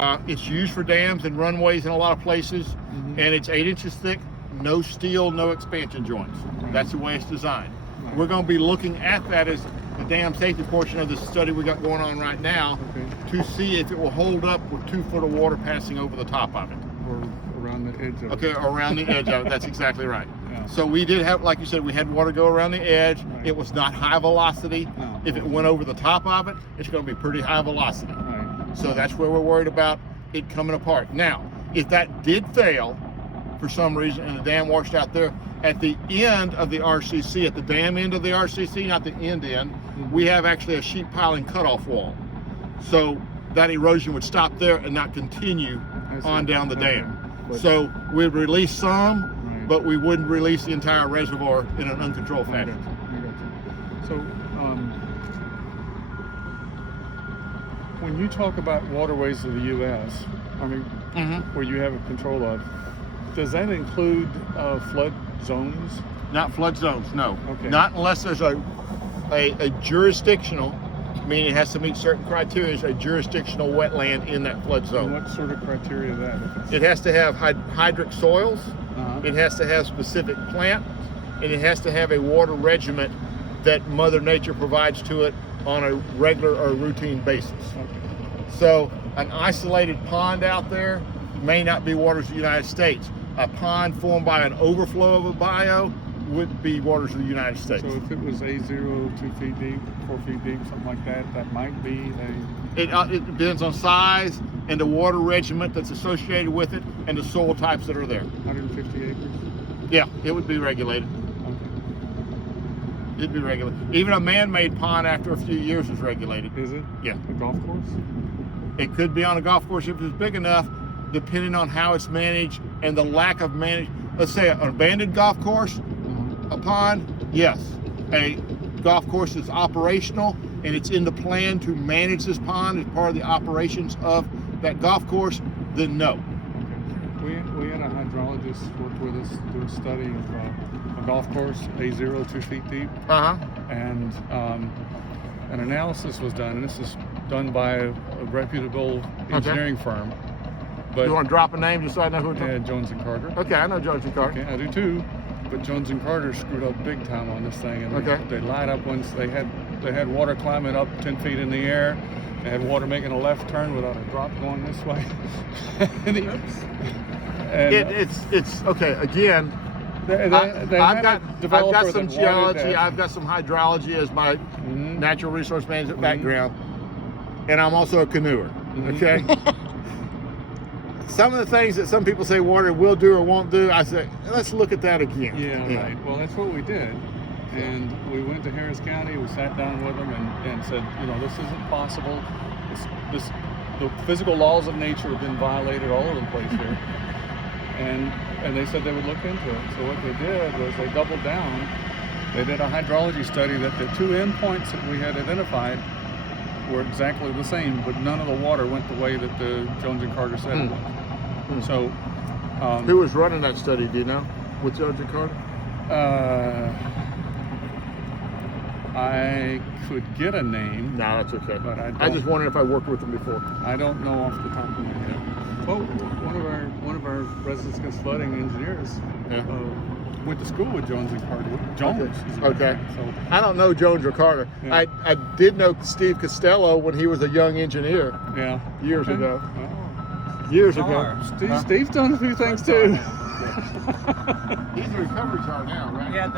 It's used for dams and runways in a lot of places, and it's 8 inches thick, no steel, no expansion joints. That's the way it's designed. We're going to be looking at that as the dam safety portion of the study we got going on right now to see if it will hold up with 2 foot of water passing over the top of it. Or around the edge of it. Okay, around the edge of it. That's exactly right. Yeah. So we did have, like you said, we had water go around the edge. Right. It was not high velocity. No. If it went over the top of it, it's going to be pretty high velocity. Right. So that's where we're worried about it coming apart. Now, if that did fail for some reason and the dam washed out there, at the end of the RCC, at the dam end of the RCC, not the end, we have actually a sheet piling cutoff wall. So that erosion would stop there and not continue on down the dam. So we'd release some, but we wouldn't release the entire reservoir in an uncontrolled fashion. So when you talk about waterways of the U.S., I mean, where you have a control of, does that include flood zones? Not flood zones, no. Okay. Not unless there's a jurisdictional, meaning it has to meet certain criteria, a jurisdictional wetland in that flood And zone. what sort of criteria is that? It has to have hydric soils, it has to have specific plant, and it has to have a water regimen that Mother Nature provides to it on a regular or routine basis. So an isolated pond out there may not be waters of the United States. A pond formed by an overflow of a bio would be waters of the United States. So if it was A0, 2 feet deep, 4 feet deep, something like that, that might be It depends on size and the water regimen that's associated with it and the soil types that are there. 150 acres? Yeah, it would be regulated. It'd be regulated. Even a man-made pond after a few years is regulated. Is it? Yeah. A golf course? It could be on a golf course if it's big enough, depending on how it's managed and the lack of management. Let's say an abandoned golf course, a pond, yes. A golf course is operational and it's in the plan to manage this pond as part of the operations of that golf course, then no. We had a hydrologist work with us do a study of a golf course, A0, 2 feet deep. And an analysis was done, and this is done by a reputable engineering firm. But you want to drop a name just so I know who it's yeah, Jones and Carter. Okay, I know Jones and Carter. Okay, I do too. But Jones and Carter screwed up big time on this thing, and they lied up once. They had water climbing up 10 feet in the air. They had water making a left turn without a drop going this way. It's okay. Again, I've got some geology, I've got some hydrology as my natural resource management background, and I'm also a canoeer. Okay. Some of the things that some people say water will do or won't do, I say, let's look at that again. Yeah, right. Well, that's what we did. And we went to Harris County, we sat down with them and said, you know, this isn't possible. The physical laws of nature have been violated all over the place here. And they said they would look into it. So what they did was they doubled down. They did a hydrology study that the 2 endpoints that we had identified were exactly the same, but none of the water went the way that the Jones and Carter said it would. So, who was running that study? Do you know? With Jones and Carter? I could get a name. No, that's okay. But I just wondered if I worked with them before. I don't know off the top of my head. Well, one of our residents against flooding engineers went to school with Jones and Carter. Jones. Okay. So I don't know Jones or Carter. Yeah. I did know Steve Costello when he was a young engineer. Yeah. Years ago. Oh. Years ago. Steve's done a few things too. He's a recovery car now, right? Yeah,